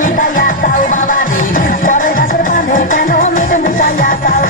মিটাইয়া তাও বাবা রে পরের গাছের পানে কেন মিট মিটাইয়া তাও